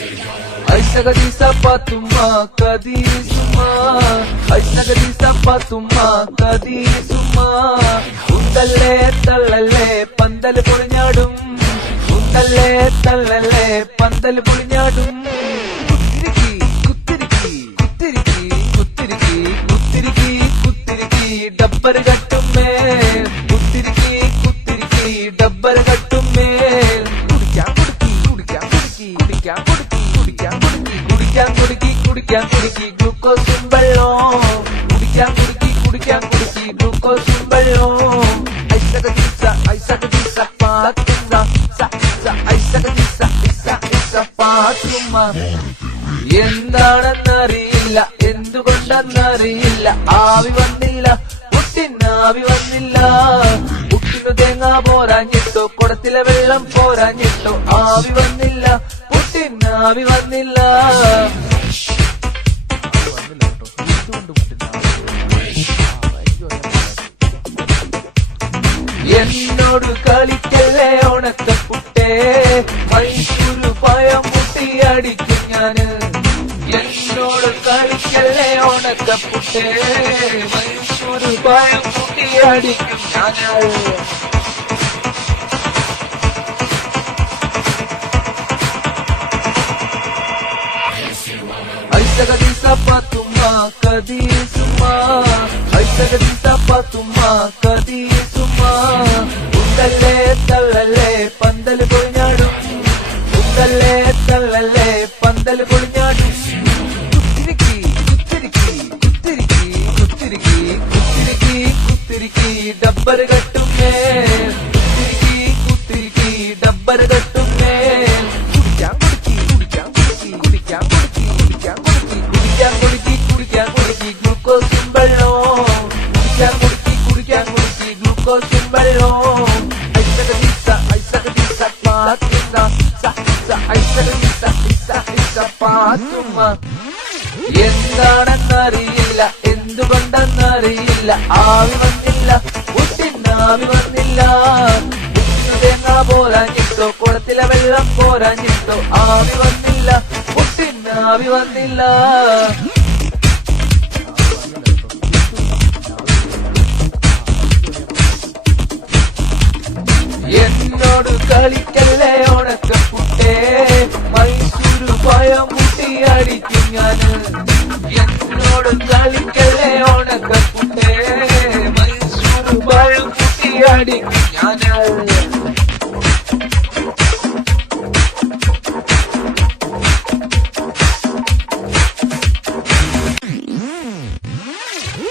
Aisa kadi sapatuma kadi suma, aisa kadi sapatuma kadi suma. Undalle tallale pandal പൊളിഞ്ഞാടും, undalle tallale pandal പൊളിഞ്ഞാടും. കുത്തിരിക്കി കുത്തിരിക്കി കുത്തിരിക്കി കുത്തിരിക്കി കുത്തിരിക്കി കുത്തിരിക്കി ഡബ്ബർ കട്ടുമേൽ, കുത്തിരിക്കി കുത്തിരിക്കി ഡബ്ബർ കട്ടുമേൽ. കുടിക്കാൻ കുടുക്കി കുടിക്കാൻ കുടുക്കി കുടിക്കാൻ കുടുക്കി കുടിക്കാൻ കുടുക്കി കുടിക്കാൻ കുടുക്കി കുടിക്കാൻ കുടുക്കി ഗ്ലൂക്കോസും വെള്ളം. കുടിക്കാൻ കുടുക്കി കുടിക്കാൻ കുടുക്കി ഗ്ലൂക്കോസും വെള്ളം. ഐസകദീസ ഐസകദീസ പാത്തുമ്മ സ സ ഐസകദീസ ഇസ ഇസ പാത്തുമ്മ. എന്താണെന്നറിയില്ല, എന്തുകൊണ്ടെന്നറിയില്ല, ആവി വന്നില്ല, പുട്ടിനാവി വന്നില്ല. പുട്ടിനു തേങ്ങ പോരാഞ്ഞിട്ടോ, കുടത്തിലെ വെള്ളം പോരാഞ്ഞിട്ടോ, ആവി വന്നില്ല, പുട്ടിനാവി വന്നില്ല. എന്നോട് കളിക്കല്ലേ ഉണക്കപ്പുട്ടേ, മൈസൂര് പഴം മുട്ടി അടിക്കും ഞാന്. എന്നോട് കളിക്കല്ലേ ഉണക്കപ്പുട്ടേ, മൈസൂര് പഴം മുട്ടി അടിക്കും ഞാന്. ഐസകദീസ പാത്തുമ്മ കദീ സുമാ, ഐസകദീസ പാത്തുമ്മ കദീ സുമാ. ഉണ്ടല്ലേ തള്ളല്ലേ പന്തൽ പൊളിഞ്ഞാടും, ഉണ്ടല്ലേ തള്ളല്ലേ പന്തൽ പൊളിഞ്ഞാടും. കുത്തിരിക്കി കുത്തിരിക്കി കുത്തിരിക്കി കുത്തിരിക്കി കുത്തിരിക്കി കുത്തിരിക്കി ഡബ്ബർ കട്ടുമേൽ, കുത്തിരിക്കി കുത്തിരിക്കി ഡബ്ബർ കട്ടുമേൽ. കുടിക്കാൻ കുടുക്കി കുടിക്കാൻ കുടുക്കി കുടിക്കാൻ കുടുക്കി കുടിക്കാൻ കുടുക്കി കുടിക്കാൻ കുടുക്കി കുടിക്കാൻ കുടുക്കി ഗ്ലൂക്കോസും വെള്ളം. കുടിക്കാൻ കുടുക്കി കുടിക്കാൻ കുടുക്കി ഗ്ലൂക്കോസും വെള്ളം. ഐസകദീസ ഐസകദീസ പാത്തുമ്മ സ സ ഐസകദീസ ഇസ ഇസ പാത്തുമ്മ. എന്താണെന്നറിയില്ല, എന്തുകൊണ്ടെന്നറിയില്ല, ആവി വന്നില്ല, പുട്ടിനാവി വന്നില്ല. പുട്ടിനു തേങ്ങ പോരാഞ്ഞിട്ടോ, കുടത്തിലെ വെള്ളം പോരാഞ്ഞിട്ടോ, ആവി വന്നില്ല, പുട്ടിനാവി വന്നില്ല. എന്നോട് കളിക്കല്ലേ ഉണക്കപ്പുട്ടേ, മൈസൂര് പഴം മുട്ടി അടിക്കും ഞാന്. എന്നോട് കളിക്കല്ലേ ഉണക്കപ്പുട്ടേ, മൈസൂര് പഴം മുട്ടി അടിക്കും ഞാന്.